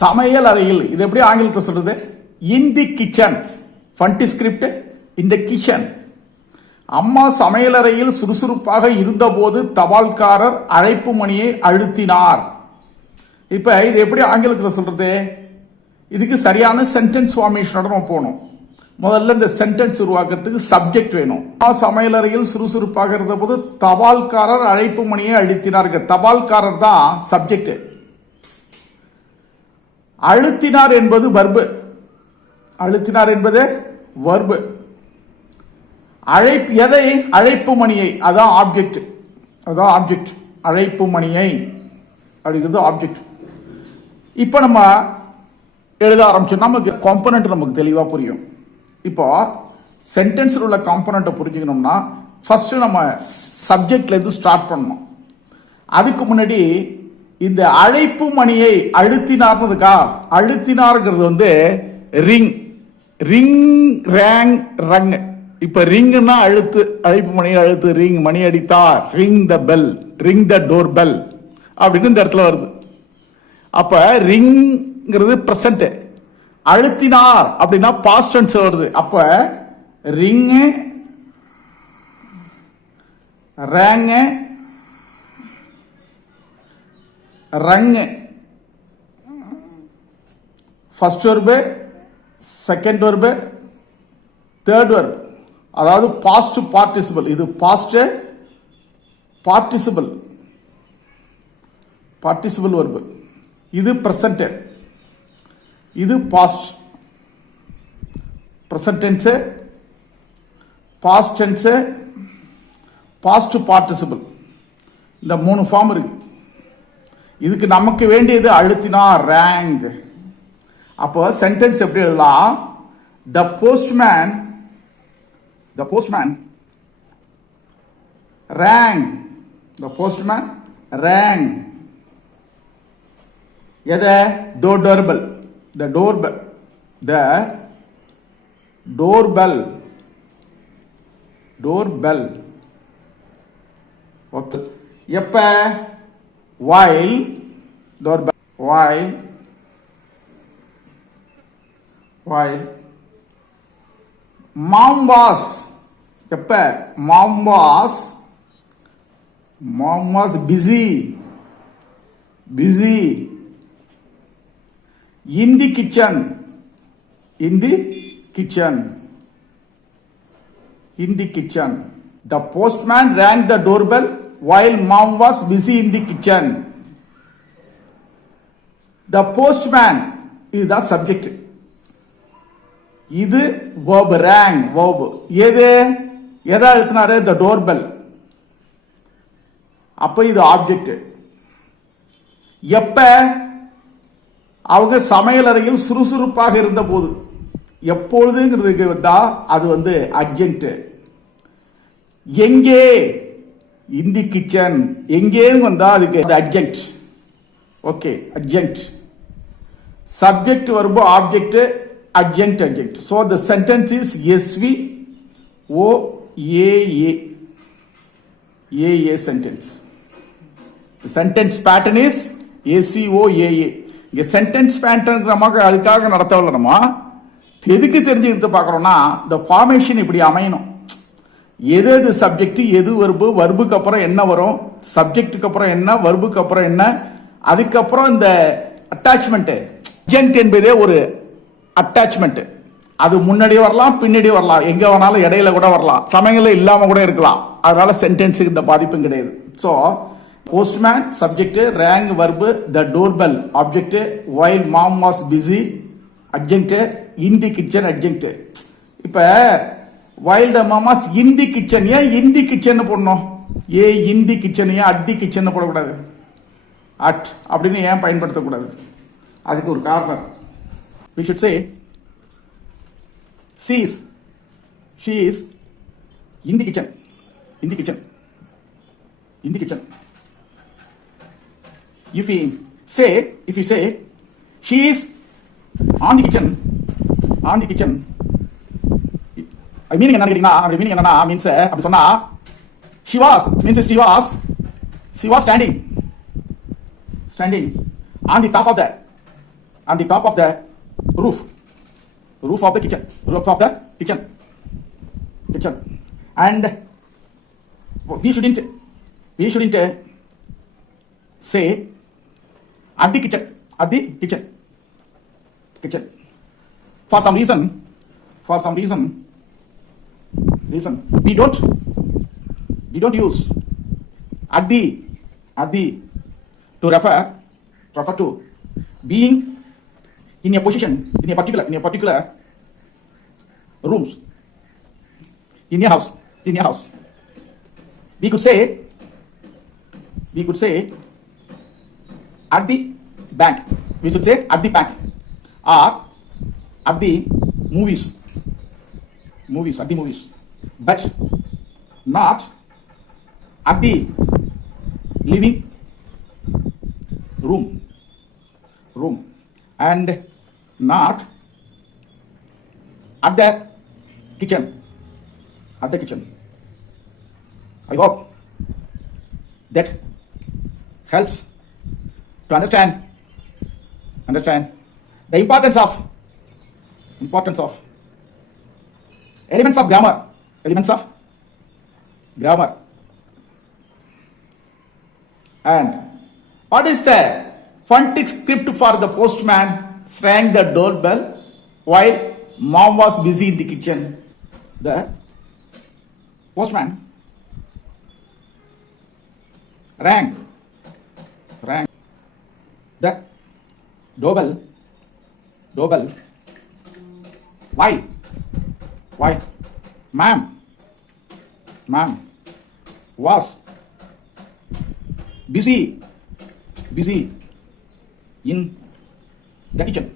சமையல் அறையில், இது எப்படி ஆங்கிலத்தில் சொல்றது? In the kitchen. ஃபன்டிஸ்கிரிப்ட் இன் தி கிச்சன். அம்மா சமையலறையில் சுறுசுறுப்பாக இருந்தபோது தபால்காரர் அழைப்பு மணியை அழுத்தினார். இப்ப இது எப்படி ஆங்கிலத்தில் சொல்றது? இதுக்கு சரியான சென்டென்ஸ் ஃபார்மேஷனோட நம்ம போகணும். முதல்ல இந்த சென்டென்ஸ் உருவாக்குறதுக்கு சப்ஜெக்ட் வேணும். சமையலறையில் சுறுசுறுப்பாக இருந்த போது தபால்காரர் அழைப்பு மணியை அழுத்தினார்கள். தபால்காரர் தான் சப்ஜெக்ட். அழுத்தினார் என்பது வர்பு. அழுத்தினார் என்பது வர்பு. அழைப்பு எதை? அழைப்பு மணியை. அதான் ஆப்ஜெக்ட். அதான் ஆப்ஜெக்ட். அழைப்பு மணியை அப்படிங்கிறது ஆப்ஜெக்ட். இப்ப நம்ம எழுத ஆரம்பிச்சோம். நமக்கு காம்பனன்ட் நமக்கு தெளிவா புரியும். இப்போ சென்டென்ஸ்ல உள்ள காம்பனண்ட்டை புரிஞ்சுக்கணும்னா ஃபர்ஸ்ட் நம்ம சப்ஜெக்ட்ல இருந்து ஸ்டார்ட் பண்ணணும். அதுக்கு முன்னாடி இந்த அழைப்பு மணியை அழுத்தினார்னு இருக்கா? அழுத்தினார்ங்கிறது வந்து ரிங். ரிங், ரேங், ரங். இப்ப ரிங்னா அழுத்து, அழைப்பு மணியை அழுத்து, ரிங், மணி அடித்தார், ring the bell, ring the door bell அப்படின்னு இந்த இடத்துல வருது. அப்ப ரிங்கிறது பிரசன்ட், அழுத்தினார் அப்படின்னா பாஸ்ட் டென்ஸ் வருது. அப்ப ring, rang, rung first verb, second verb, third verb. அதாவது பாஸ்ட் பார்ட்டிசிபிள். இது பாஸ்ட் பார்ட்டிசிபிள், பார்ட்டிசிபிள் வெர்பு. இது பிரசன்ட், இது past. Present tense, past tense, past participle. இந்த 3 ஃபார்ம் இருக்கு. இதுக்கு நமக்கு வேண்டியது அழுத்தினார், ரேங்க். அப்போ சென்டென்ஸ் எப்படி எழுதலாம்? The postman rang. The postman rang. எதை? doorbell. The doorbell. The doorbell. Doorbell. Okay. எப்ப? while doorbell. while mom was. எப்ப? mom was busy. in the kitchen. The postman rang the doorbell while mom was busy in the kitchen. The postman is the subject. இது verb, rang verb. எதை அழுத்தினாரு? the doorbell. அப்ப இது object. எப்ப? அவங்க சமையலறையில் சுறுசுறுப்பாக இருந்த போது. எப்பொழுதுங்கிறதுக்கு வந்தா அது வந்து அட்ஜெக்ட். எங்கே? in the kitchen. எங்கே வந்தா அதுக்கு adjunct. Okay, adjunct. Subject verb, object, adjunct. So the sentence is SVOAA sentence. The sentence pattern is SVOAA. இங்க sentence pattern நமக்கு அதுக்காக நடத்தவில்லை. நம்ம எதுக்கு தெரிஞ்சுக்கிட்டு பார்க்கறோம்னா இந்த ஃபார்மேஷன் இப்படி அமையணும். எது சப்ஜெக்ட், எது வெர்பு, வெர்புக்கு அப்புறம் என்ன வரும், சப்ஜெக்ட்டுக்கு அப்புறம் என்ன, வெர்புக்கு அப்புறம் என்ன, அதுக்கப்புறம் இந்த அட்டாச்மெண்ட். adjunct என்பதே ஒரு அட்டாச்மெண்ட். அது முன்னாடி வரலாம், பின்னாடி வரலாம், எங்க வேணாலும் இடையில கூட வரலாம், சமயங்கள்ல இல்லாம கூட இருக்கலாம். அதனால சென்டென்ஸுக்கு இந்த பாதிப்பும் கிடையாது. So postman subject, rang verb, the doorbell object, while mom was busy adjunct, in the kitchen adjunct. இப்ப while the மாமாஸ் in the kitchen, ஏன் இன் தி கிச்சன் போடணும்? இன் தி கிச்சன், ஏன் அட் தி கிச்சன் போடக்கூடாது? அட் அப்படின்னு ஏன் பயன்படுத்தக்கூடாது? அதுக்கு ஒரு காரணம். We should say she is in the kitchen. If you say she is on the kitchen. Meaning என்ன கேட்டீங்கன்னா, மீனிங் என்னன்னா, மீன்ஸ் அப்படி சொன்னா she was standing on the top of the on the top of the roof of the kitchen, and we shouldn't say at the kitchen. For some reason, we don't use at the to refer to being in a position in a particular rooms in a house. We could say at the bank. We should say at the bank, or at the movies, but not at the living room, and not at the kitchen. I hope that helps to understand the importance of elements of grammar. And what is the phonetic script for the postman rang the doorbell while mom was busy in the kitchen? The postman rang the doorbell. Why? Ma'am was busy in the kitchen.